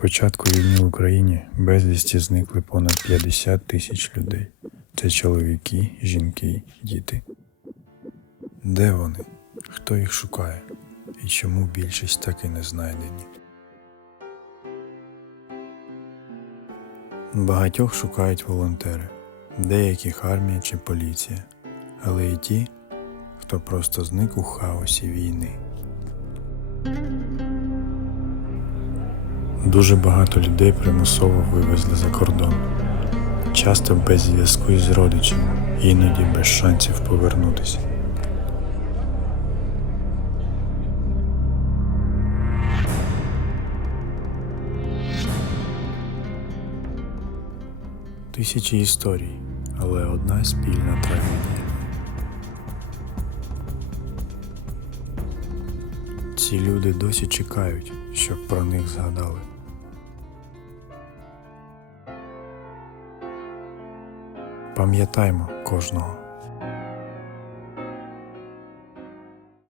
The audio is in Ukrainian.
початку війни в Україні безвісті зникли понад 50 тисяч людей. Це чоловіки, жінки, діти. Де вони? Хто їх шукає? І чому більшість так і не знайдені? Багатьох шукають волонтери, деяких армія чи поліція, але і ті, хто просто зник у хаосі війни. Дуже багато людей примусово вивезли за кордон, часто без зв'язку із родичами, іноді без шансів повернутися. Тисячі історій, але одна спільна трагедія. Ці люди досі чекають, щоб про них згадали. Пам'ятаймо кожного.